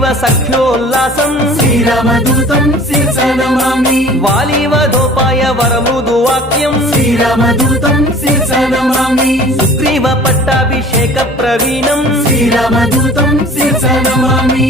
సుగ్రీవ సఖ్యోల్లాసం శ్రీరామదూతం శిరసా నమామి వాలీవధోపాయ వరమృదు వాక్యం శ్రీరామదూతం శిరసా నమామి సుగ్రీవ పట్టాభిషేక ప్రవీణం శ్రీరామదూతం శిరసా నమామి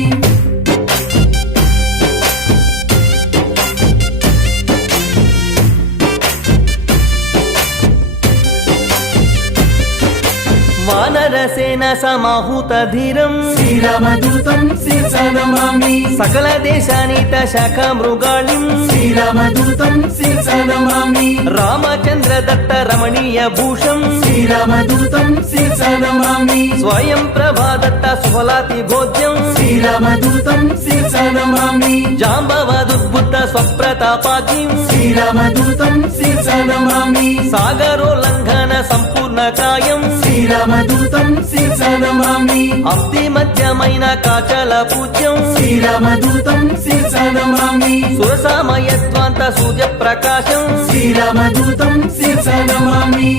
వానరసేన సమాహూత ధీరం శ్రీరామదూతం శిరసా నమామి సకల దేశానీత శాఖ మృగాళిం శ్రీరామదూతం శిరసా నమామి రామచంద్ర దత్త రమణీయ భూషం శ్రీరామదూతం శిరసా నమామి స్వయం ప్రభాదత్త సుఫలాతి భోజ్యం శ్రీరామదూతం శిరసా నమామి జాంబవదుద్బుద్ధ స్వప్రతాపాగ్నిం శ్రీరామదూతం శిరసా నమామి సాగరోల్లంఘన సంపూర్ణ కాయం శ్రీరామదూతం శిరసా నమామి అబ్ది మధ్యమైన కాచల పూజ్యం శ్రీరామదూతం శిరసా నమామి సురసామయత్వాంత సూర్య ప్రకాశం శ్రీరామదూతం శిరసా నమామి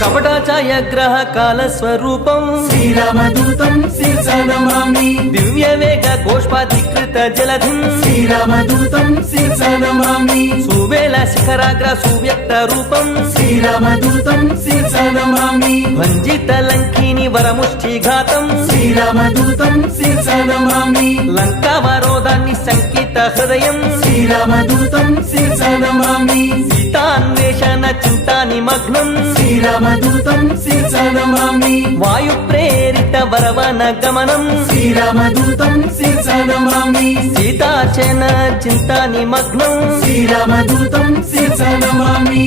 కపటాచాయ గ్రహ కాల స్వరూపం శ్రీరామదూతం శిరసా నమామి దివ్య వేగ గోష్పాధికృత జలధిం శ్రీరామదూతం శిరసా నమామి సువేల శిఖరాగ్ర సువ్యక్త రూపం శ్రీరామదూతం శిరసా నమామి వంజిత లంకిని వరముష్టిఘాతం శ్రీరామదూతం శిరసా నమామి లంకావరోధాన్ని సంకిత హృదయం శ్రీరామదూతం శిరసా నమామి సీతాన్వేషణ చింతా నిమగ్నం శ్రీరామదూతం శిరసా నమామి వాయు ప్రేరిత వరవన గమనం శ్రీరామదూతం శిరసా నమామి సీతాచన చింతా నిమగ్నం శ్రీరామదూతం శిరసా నమామి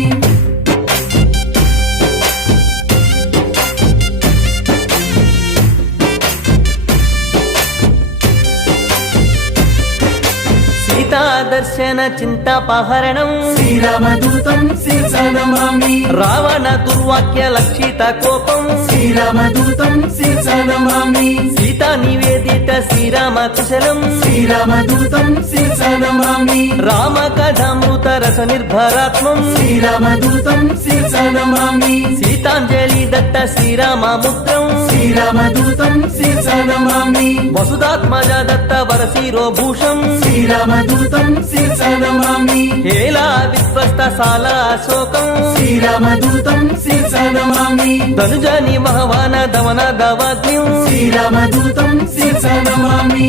సీతాదర్శన చింతాపహరణం శ్రీరామదూతం శిరసా నమామి రావణ దుర్వాక్య లక్షిత కోపం శ్రీరామదూతం శిరసా నమామి సీతా నివేదిత శ్రీరామ కుశలం శ్రీరామదూతం శిరసా నమామి రామ కథామృత రస నిర్భరాత్మం శ్రీరామదూతం శిరసా నమామి సీతాంజలి దత్త శ్రీరామ ముద్రం శ్రీరామదూతం శిరసా నమామి వసుదాత్మజ దత్త వరశిరో భూషం శ్రీరామదూతం శిరసా నమామి హేలా విశ్వస్త సాల అశోకం శ్రీరామదూతం శిరసా నమామి ధనుజ నిమహవాన దమన దవాగ్నిం శ్రీరామదూతం శిరసా నమామి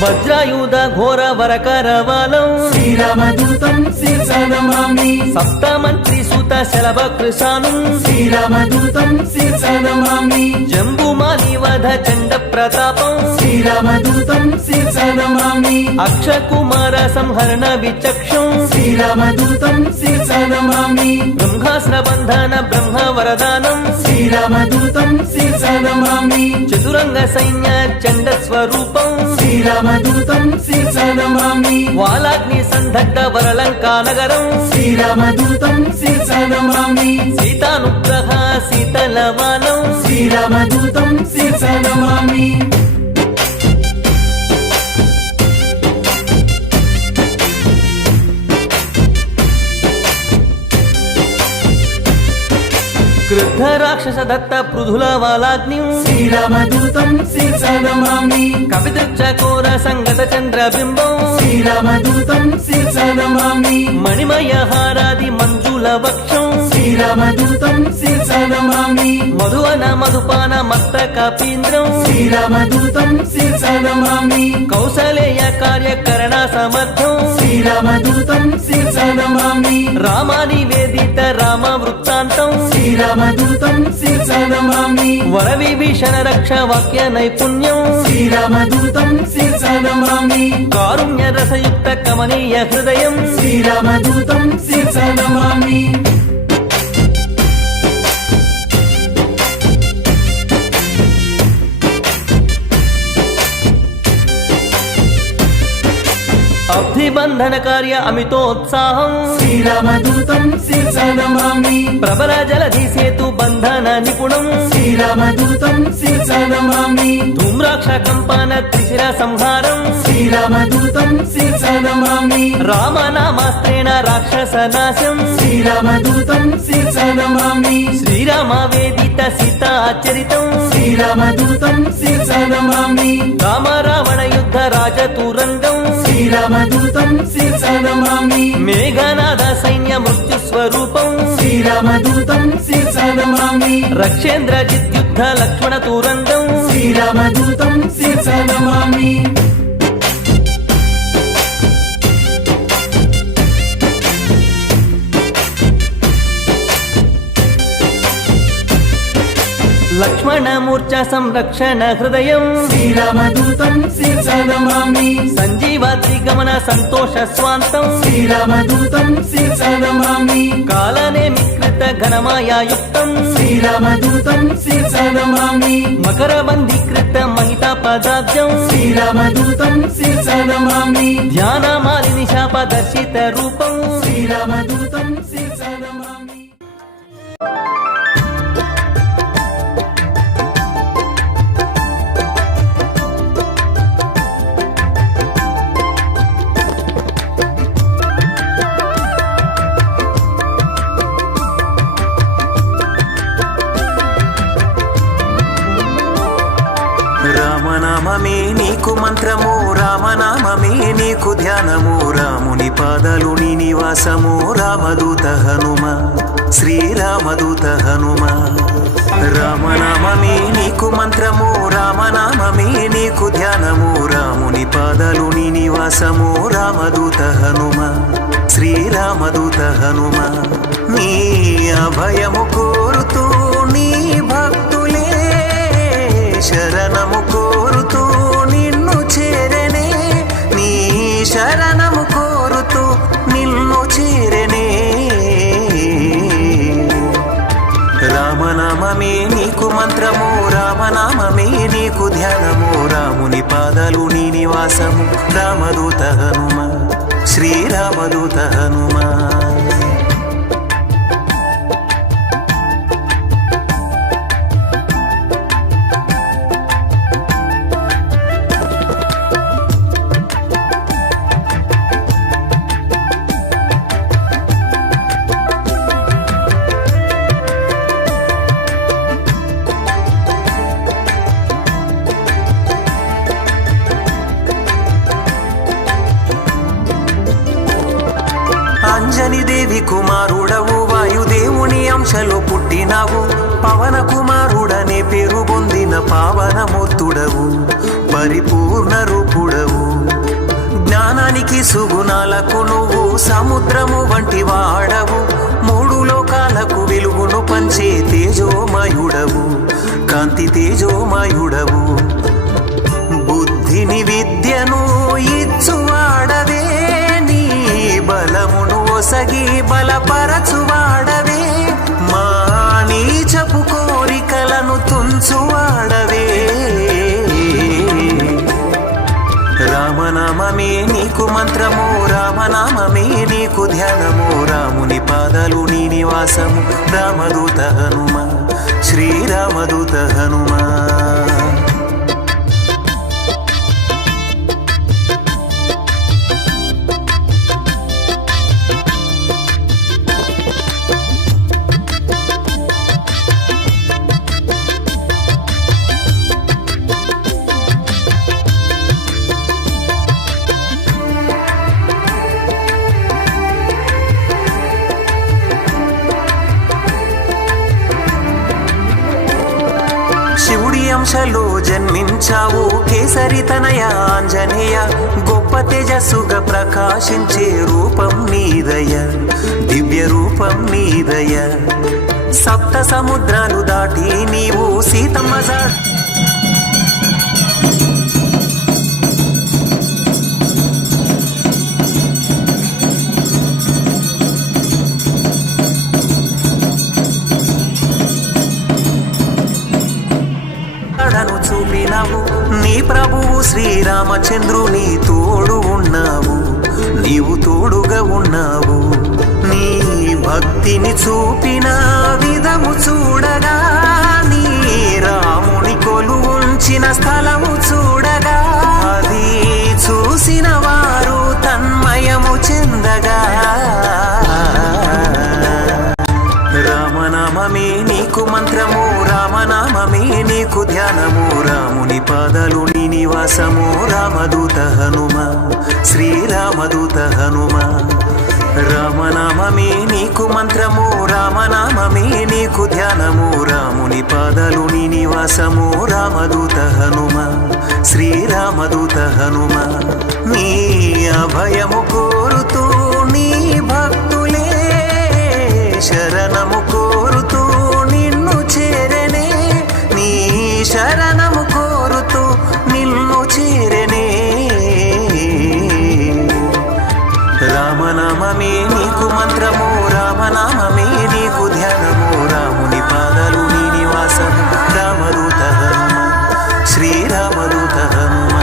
వజ్రాయుధ ఘోర వరకరవాలం శ్రీరామదూతం శిరసా నమామి సప్త మంత్రి సుత శలభ కృషాను శ్రీరామదూతం శిరసా నమామి జంబుమాలి వధ చండ ప్రతాపం శ్రీరామదూతం శిరసా నమామి అక్షకుమార సంహరణ విచక్షం శ్రీరామదూతం శిరసా నమామి బ్రహ్మాస్త్ర బంధన బ్రహ్మ వరదానం శ్రీరామదూతం శిరసా నమామి చతురంగ సైన్య చండ స్వరూపం శ్రీరామదూతం శిరసా నమామి వాలాగ్ని సందగ్ధ వరలంకా నగరం శ్రీరామదూతం శిరసా నమామి సీతానుగ్రహ శీతలవానం శ్రీరామదూతం శిరసా నమామి క్రుద్ధ రాక్షస దత్త పృథుల వాలాగ్ని శ్రీరామదూతం శిరసా నమామి కపిదృక్ష కోర సంగత చంద్రబింబం శ్రీరామదూతం శిరసా నమామి మణిమయ హారాది మంజుల వక్షం శ్రీరామదూతం శిరసా నమామి మధువన మధుపాన మస్తక పీంద్రం శ్రీరామదూతం శిరసా నమామి కౌసలేయ కార్యకరణ సమర్థం శ్రీరామదూతం శిరసా నమామి రామాని వేదిత రామ వృత్తాంతం శ్రీరామదూతం శిరసా నమామి వర విభీషణ రక్ష వాక్య నైపుణ్యం శ్రీరామదూతం శిరసా నమామి కారుణ్య రసయుక్త కమనీయ హృదయం శ్రీరామదూతం శిరసా నమామి అబ్ధిబంధన కార్య అమితోత్సాహం శ్రీరామదూతం శిరసా నమామి ప్రబల జలధి సేతు బంధన నిపుణం శ్రీరామదూతం శిరసా నమామి ధూమ్రాక్ష కంపన త్రిశిర సంహారం శ్రీరామదూతం శిరసా నమామి రామనామాస్త్రేణ రాక్షస నాశం శ్రీరామదూతం శిరసా నమామి శ్రీరామ వేదిత సీతాచరితం శ్రీరామదూతం శిరసా నమామి రామ రావణ యుద్ధ రాజతురంగం శ్రీరామదూతం శిరసా నమామి మేఘనాద సైన్య మృత్యు స్వరూపం శ్రీరామదూతం శిరసా నమామి రక్షేంద్ర జిత్యుద్ధ లక్ష్మణ తురంగం శ్రీరామదూతం శిరసా నమామి లక్ష్మణ మూర్ఛ సంరక్షణ హృదయం శ్రీరామదూతం శిరసా నమామి సంజీవాద్రి గమన సంతోష స్వాంతం శ్రీరామదూతం శిరసా నమామి కాలనేమికృత ఘనమాయాయుక్తం శ్రీరామదూతం శిరసా నమామి మకర బంధీకృత మహిత పదాబ్జం శ్రీరామదూతం శిరసా నమామి ధ్యాన మాలిని శాప దర్శిత రూపం శ్రీరామదూతం శిరసా నమామి రామనామమే నీకు మంత్రము రామనామమే నీకు ధ్యానము రాముని పాదాలు నీ నివాసము రామదూత హనుమ శ్రీరామదూత హనుమ రామనామమే నీకు మంత్రము రామనామమే నీకు ధ్యానము రాముని పాదాలు నీ నివాసము రామదూత హనుమ శ్రీరామదూత హనుమ నీ అభయము కోరుతూ నీ భక్తులే శరణము కోరుతూ నిన్ను చేరనే నీ శరణము కోరుతూ నిన్ను చేరనే రామనామమే నీకు మంత్రము రామనామమే నీకు ధ్యానము రాముని పాదాలు నీ నివాసము రామదూత హనుమ శ్రీరామదూత హనుమ అంజని దేవి కుమారుడవు వాయుదేవుని అంశలో పుట్టినావు పవన కుమారుడనే పేరు పొందిన పావనమూర్తుడవు పరిపూర్ణ రూపుడవు జ్ఞానానికి సుగుణాలకు నువ్వు సముద్రము వంటి వాడవు మూడు లోకాలకు వెలుగును పంచే తేజోమయుడవు కాంతి తేజోమయుడవు బుద్ధిని విద్యను ఇచ్చువాడవే నీ బలమును ఒసగి బలపరచువాడవే మా నీచపు కోరికలను తుంచువాడవే రామనామమే నీకు మంత్రము రామనామమే నీకు ధ్యానము రాముని పాదాలు నీ నివాసము రామదూత హనుమ శ్రీరామదూత హనుమ శివుడి అంశలో జన్మించావు కేసరి తనయ ఆంజనేయ గొప్ప తేజస్సుగా ప్రకాశించే రూపం నీదయ దివ్య రూపం నీదయ సప్త సముద్రాలు దాటి నీవు సీతమ్మ చూపినావు నీ ప్రభువు శ్రీరామచంద్రుని తోడు ఉన్నావు నీవు తోడుగా ఉన్నావు. నీ భక్తిని చూపిన విధము చూడగా, నీ రాముని కొలువుంచిన స్థలము చూడగా, అది చూసిన వారు తన్మయము చెందగా. రామనామమే నీకు మంత్రము, రామనామమే నీకు ధ్యానము, రాముని పాదాలు నీ నివాసము, రామదూత హనుమ, శ్రీరామదూత హనుమ. రామనామమే నీకు మంత్రము, రామనామమే నీకు ధ్యానము, రాముని పాదాలు నీ నివాసము, రామదూత హనుమ, శ్రీరామదూత హనుమ. నీ అభయము కోరుతూ నీ భక్తులే శరణము కోరుతూ నిన్ను చేరనే, నీ శరణము కోరుతూ నిన్ను చేరనే. రామనామమే నీకు మంత్రము, రామనామమే నీకు ధ్యానము, రాముని పాదాలు నీ నివాసము, రామదూత హనుమ, శ్రీరామదూత హనుమ.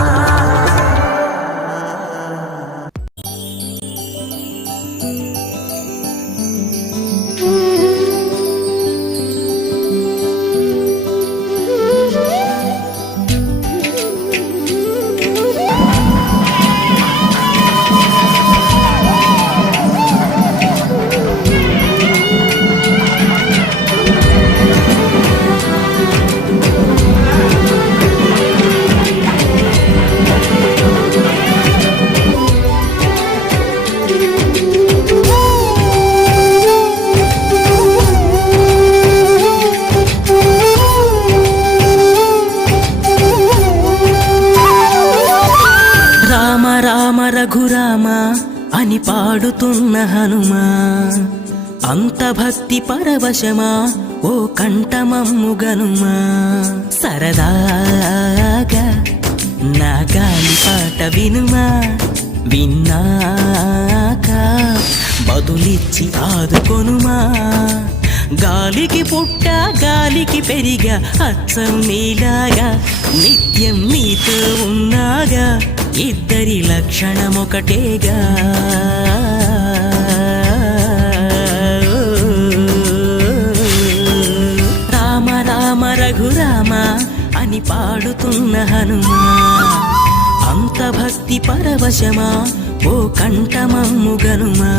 రఘురామ అని పాడుతున్న హనుమా, అంత భక్తి పరవశమా ఓ కంఠమమ్ము గనుమా. సరదాగా నా గాలి పాట వినుమా, విన్నాక బదులిచ్చి ఆదుకొనుమా. గాలికి పుట్ట గాలికి పెరిగా అచ్చం నీలాగా, నిత్యం నీతో ఉన్నాగా, ఇద్దరి లక్షణమొకటేగా. రామ రామ రఘురామ అని పాడుతున్న హనుమా, అంత భక్తి పరవశమా ఓ కంఠమమ్ము గనుమా.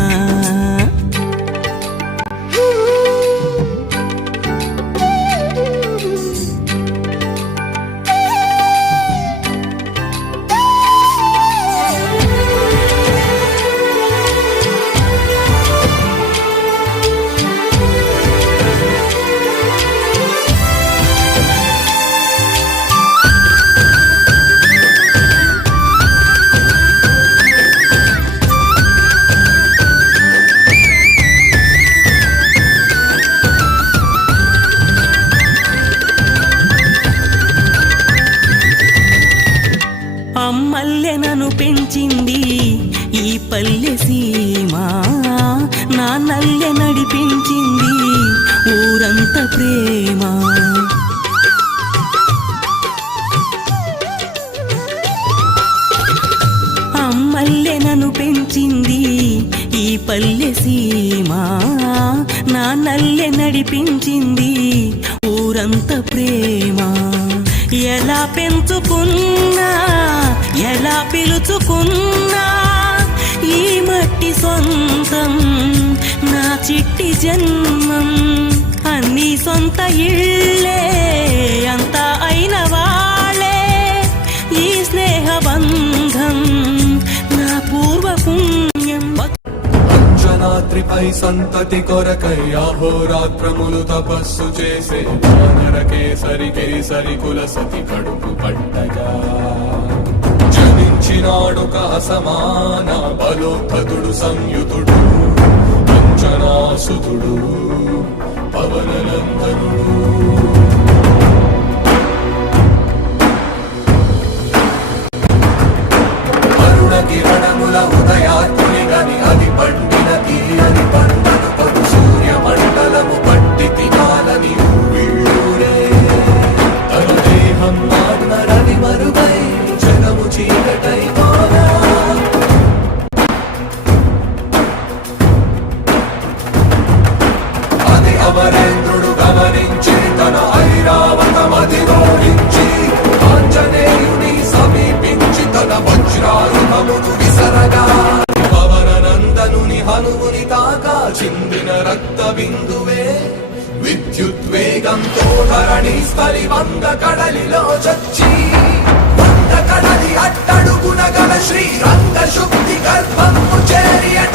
అమ్మల్లె నన్ను పెంచింది ఈ పల్లె సీమ, నాన్నల్లె నడిపించింది ఊరంత ప్రేమ. అమ్మల్లె నన్ను పెంచింది ఈ పల్లె సీమ, నాన్నల్లె నడిపించింది ఊరంత ప్రేమ. ఎలా పెంచుకున్నా ఎలా పిలుచుకున్నా ఈ మట్టి సొంతం నా చిట్టి జన్మం. అన్ని సొంత ఇళ్ళే అంతా అయిన వాళ్ళే ఈ స్నేహ బంధం నా పూర్వ పుణ్యం. అంజనాద్రిపై సంతతి కొరకై అహోరాత్రములు తపస్సు చేసే వానర కేసరి కేసరి కుల సతి కడుపు పట్టగా, జనించినాడొక అసమాన బలోద్ధతుడు సంయుతుడు అంజనాసుతుడు పవననందనుడు. అరుణ కిరణముల ఉదయాత్ముని గని అది పండిన తీయని పంటను పడు సూర్య మండలము పట్టి తినాలని వీళ్ళూరే. తన దేహం మాగ్న రవి మరుగై జగము చీకటై పోగా, స్థలి వంద కడలిలో చొచ్చి వంద కడలి అట్టడుగున గల శ్రీరంగ శుద్ధి గర్భము చేరియట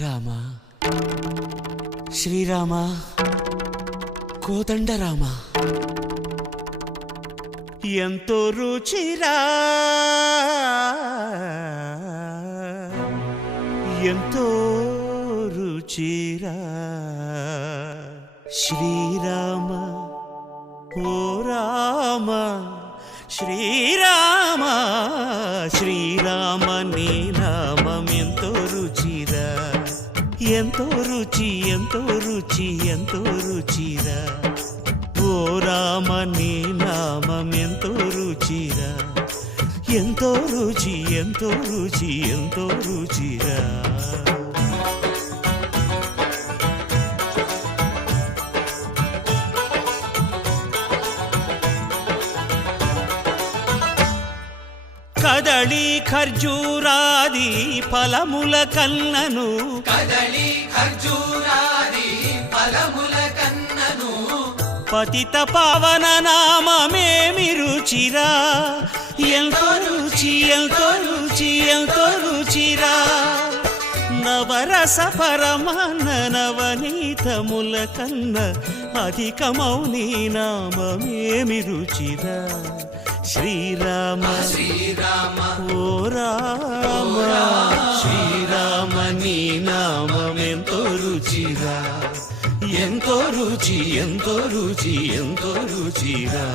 రామ శ్రీరామ కోదండ రామ ఎంతో రుచిరా ఎంతో రుచిరా శ్రీరామ ఓ రామ శ్రీరామ శ్రీరామ నీ నామం ఎంతో రుచిరా ఎంతో రుచి ఎంతో రుచి ఎంతో రుచిరా ఓ రామ నీ నామం ఎంతో రుచిరా ఎంతో రుచి ఎంతో రుచి ఎంతో రుచిరా కదళి ఖర్జూరాది ఫలముల కన్నను కదలి ఖర్జూరాది ఫలముల కన్నను పతిత పావన నామమేమి రుచిరా ఎంతో రుచి ఎంతో రుచి ఎంతో రుచిరా నవరస పరమాన్న నవనీతముల కన్న అధికమౌని నామమేమి రుచిరా శ్రీరామ శ్రీరామ ఓ రామ శ్రీరామ నీ నామం ఎంతో రుచిరా ఎంతో రుచి ఎంతో రుచి ఎంతో రుచిరా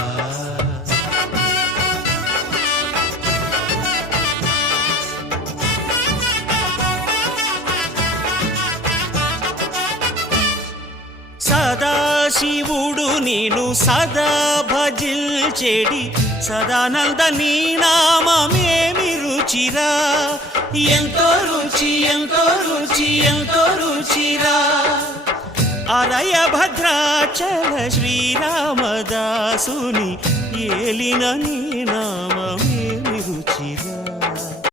సదాశివుడు నేను సదా భజిల్చెడి సదానంద నీ నామమేమి రుచిరా ఎంతో రుచి ఎంతో రుచి ఎంతో రుచిరా అరయ భద్రాచల శ్రీరామదాసుని ఏలిన నీ నామమే